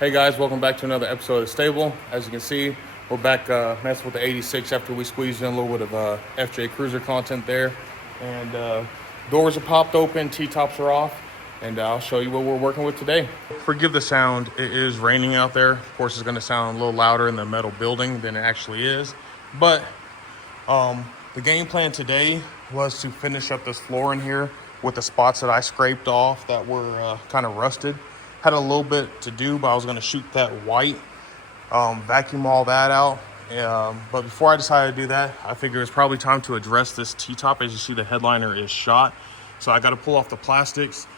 Hey guys, welcome back to another episode of The Stable. As you can see, we're back messing with the 86 after we squeezed in a little bit of FJ Cruiser content there. And doors are popped open, T-tops are off, and I'll show you what we're working with today. Forgive the sound, it is raining out there. Of course, it's gonna sound a little louder in the metal building than it actually is. But the game plan today was to finish up this floor in here with the spots that I scraped off that were kind of rusted. Had a little bit to do, but I was going to shoot that white, vacuum all that out. But before I decided to do that, I figured it's probably time to address this T-top. As you see, the headliner is shot. So I got to pull off the plastics.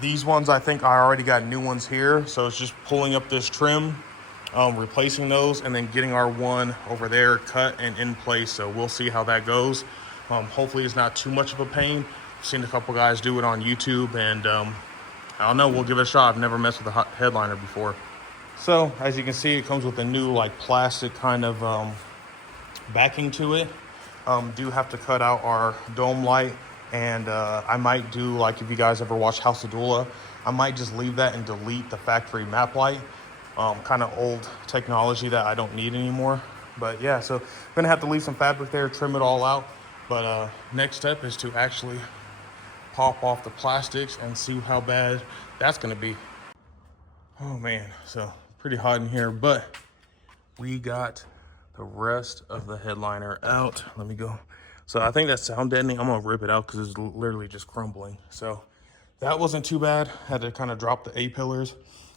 These ones, I think I already got new ones here. So it's just pulling up this trim, replacing those, and then getting our one over there cut and in place. So we'll see how that goes. Hopefully it's not too much of a pain. I've seen a couple guys do it on YouTube, and I don't know, we'll give it a shot. I've never messed with a headliner before. So, as you can see, it comes with a new, like, plastic kind of backing to it. Do have to cut out our dome light, and I might do, like, if you guys ever watch House of Dula, I might just leave that and delete the factory map light. Kind of old technology that I don't need anymore. But, yeah, so I'm going to have to leave some fabric there, trim it all out. But next step is to actually pop off the plastics and see how bad that's gonna be. Oh man, so pretty hot in here, but we got the rest of the headliner out. Let me go. So I think that's sound deadening. I'm gonna rip it out because it's literally just crumbling. So that wasn't too bad. Had to kind of drop the A-pillars,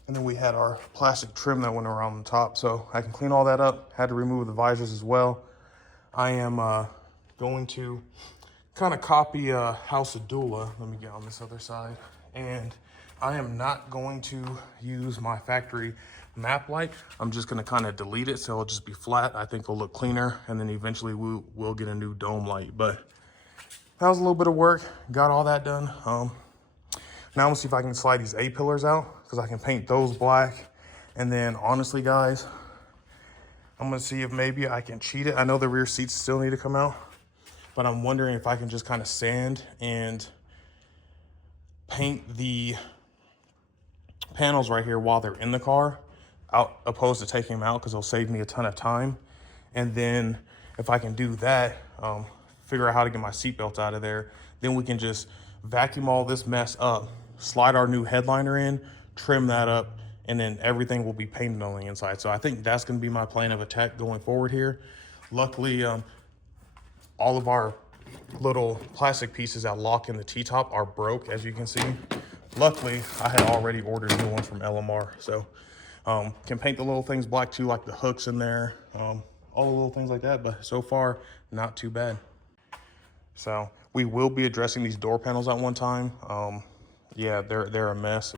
and then we had our plastic trim that went around the top. So I can clean all that up. Had to remove the visors as well. I am going to kind of copy House of Dula. Let me get on this other side. And I am not going to use my factory map light. I'm just going to kind of delete it so it'll just be flat. I think it'll look cleaner, and then eventually we'll get a new dome light. But that was a little bit of work. Got all that done. Now I'm gonna see if I can slide these A-pillars out because I can paint those black. And then honestly, guys, I'm gonna see if maybe I can cheat it. I know the rear seats still need to come out, but I'm wondering if I can just kind of sand and paint the panels right here while they're in the car, out opposed to taking them out, because it'll save me a ton of time. And then if I can do that, figure out how to get my seatbelts out of there, then we can just vacuum all this mess up, slide our new headliner in, trim that up, and then everything will be painted on the inside. So I think that's going to be my plan of attack going forward here. Luckily, all of our little plastic pieces that lock in the T-top are broke, as you can see. Luckily, I had already ordered new ones from LMR. So can paint the little things black too, like the hooks in there, all the little things like that. But so far, not too bad. So we will be addressing these door panels at one time. Yeah, they're a mess.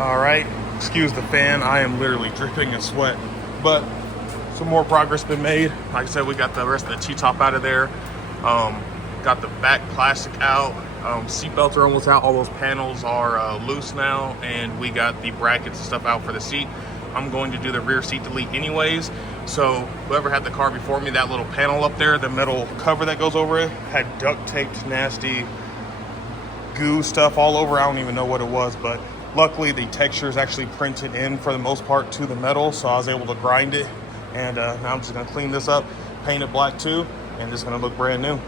All right, excuse the fan. I am literally dripping in sweat, but some more progress been made. Like I said, we got the rest of the T-top out of there. Got the back plastic out. Seat belts are almost out. All those panels are loose now, and we got the brackets and stuff out for the seat. I'm going to do the rear seat delete anyways. So whoever had the car before me, that little panel up there, the metal cover that goes over it, had duct taped nasty goo stuff all over. I don't even know what it was, but luckily the texture is actually printed in for the most part to the metal, so I was able to grind it. And now I'm just gonna clean this up, paint it black too, and it's gonna look brand new.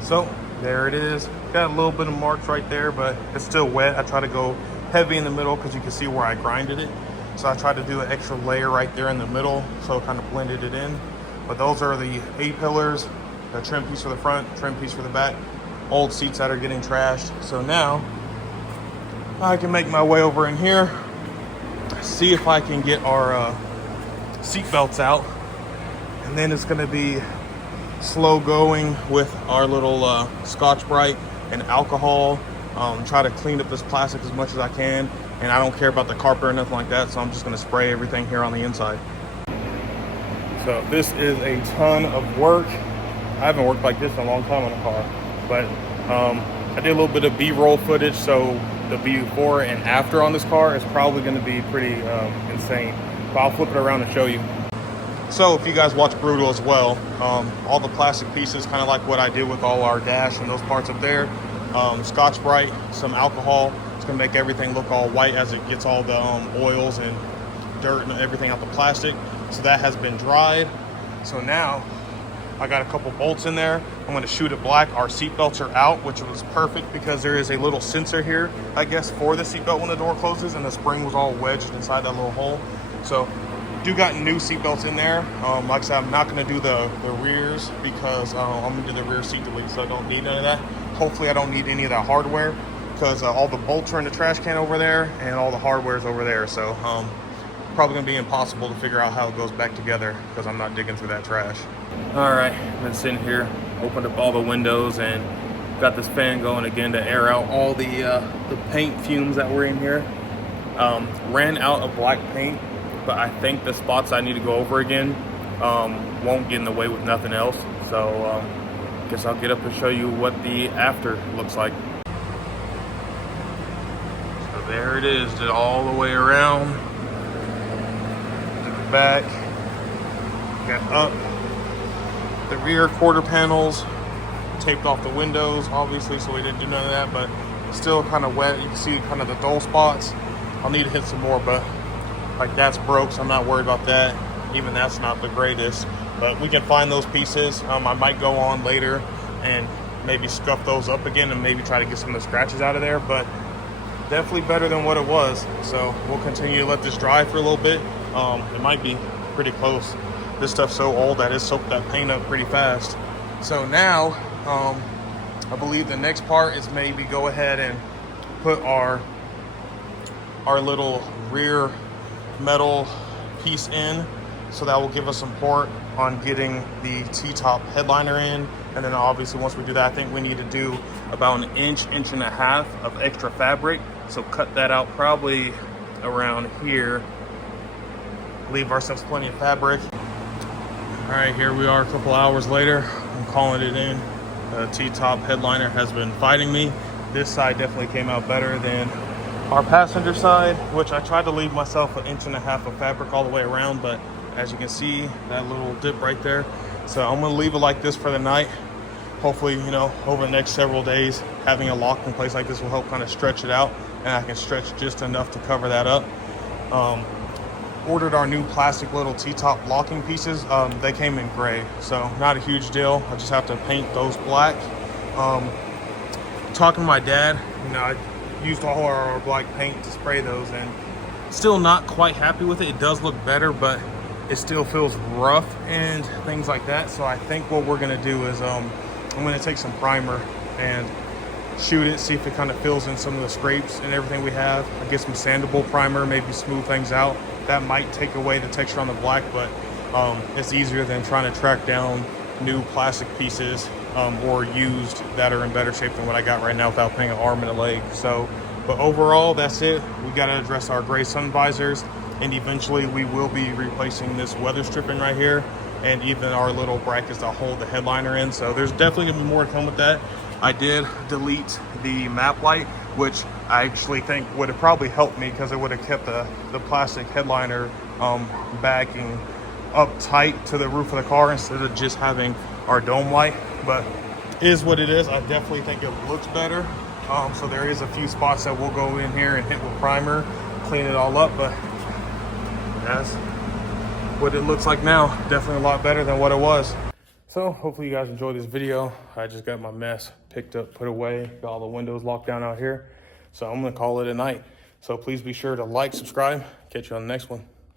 So there it is. Got a little bit of marks right there, but it's still wet. I try to go heavy in the middle because you can see where I grinded it. So I tried to do an extra layer right there in the middle, so it kind of blended it in. But those are the A-pillars, the trim piece for the front, trim piece for the back, old seats that are getting trashed. So now I can make my way over in here, see if I can get our seat belts out, and then it's going to be slow going with our little Scotch-Brite and alcohol. Try to clean up this plastic as much as I can, and I don't care about the carpet or nothing like that, so I'm just going to spray everything here on the inside. So this is a ton of work. I haven't worked like this in a long time on a car, but I did a little bit of B-roll footage, so the before and after on this car is probably going to be pretty insane. But I'll flip it around and show you. So if you guys watch Brutal as well, all the plastic pieces, kind of like what I did with all our dash and those parts up there, Scotch-Brite, some alcohol. It's and make everything look all white as it gets all the oils and dirt and everything out the plastic. So that has been dried. So now I got a couple bolts in there. I'm going to shoot it black. Our seatbelts are out, which was perfect because there is a little sensor here, I guess, for the seatbelt when the door closes, and the spring was all wedged inside that little hole. So do got new seatbelts in there. Like I said, I'm not going to do the rears because I'm going to do the rear seat delete, so I don't need none of that. Hopefully I don't need any of that hardware because all the bolts are in the trash can over there and all the hardware is over there. So probably going to be impossible to figure out how it goes back together because I'm not digging through that trash. All right, I've been sitting here, opened up all the windows and got this fan going again to air out all the paint fumes that were in here. Ran out of black paint, but I think the spots I need to go over again won't get in the way with nothing else. So guess I'll get up and show you what the after looks like. So there it is, did all the way around, to the back, got up. The rear quarter panels, taped off the windows, obviously, so we didn't do none of that, but still kind of wet. You can see kind of the dull spots. I'll need to hit some more, but like that's broke, so I'm not worried about that. Even that's not the greatest, but we can find those pieces. I might go on later and maybe scuff those up again and maybe try to get some of the scratches out of there, but definitely better than what it was. So we'll continue to let this dry for a little bit. It might be pretty close. This stuff's so old that it soaked that paint up pretty fast. So now, I believe the next part is maybe go ahead and put our little rear metal piece in. So that will give us support on getting the T-top headliner in. And then obviously once we do that, I think we need to do about an inch and a half of extra fabric. So cut that out probably around here. Leave ourselves plenty of fabric. All right, here we are a couple hours later. I'm calling it in. The T-top headliner has been fighting me. This side definitely came out better than our passenger side, which I tried to leave myself an inch and a half of fabric all the way around, but as you can see, that little dip right there. So I'm gonna leave it like this for the night. Hopefully, you know, over the next several days, having a lock in place like this will help kind of stretch it out, and I can stretch just enough to cover that up. Ordered our new plastic little T-top locking pieces. They came in gray, so not a huge deal. I just have to paint those black. Talking to my dad, you know, I used all our black paint to spray those, and still not quite happy with it. It does look better, but it still feels rough and things like that. So I think what we're gonna do is I'm gonna take some primer and shoot it, see if it kind of fills in some of the scrapes and everything we have. I get some sandable primer, maybe smooth things out. That might take away the texture on the black, but it's easier than trying to track down new plastic pieces or used that are in better shape than what I got right now without putting an arm and a leg. So, but overall, that's it. We got to address our gray sun visors, and eventually we will be replacing this weather stripping right here, and even our little brackets that hold the headliner in. So there's definitely gonna be more to come with that. I did delete the map light, which I actually think would have probably helped me because it would have kept the plastic headliner backing up tight to the roof of the car instead of just having our dome light. But it is what it is. I definitely think it looks better. So there is a few spots that we'll go in here and hit with primer, clean it all up, but that's what it looks like now. Definitely a lot better than what it was. So hopefully you guys enjoyed this video. I just got my mess picked up, put away, got all the windows locked down out here. So I'm gonna call it a night. So please be sure to like, subscribe, catch you on the next one.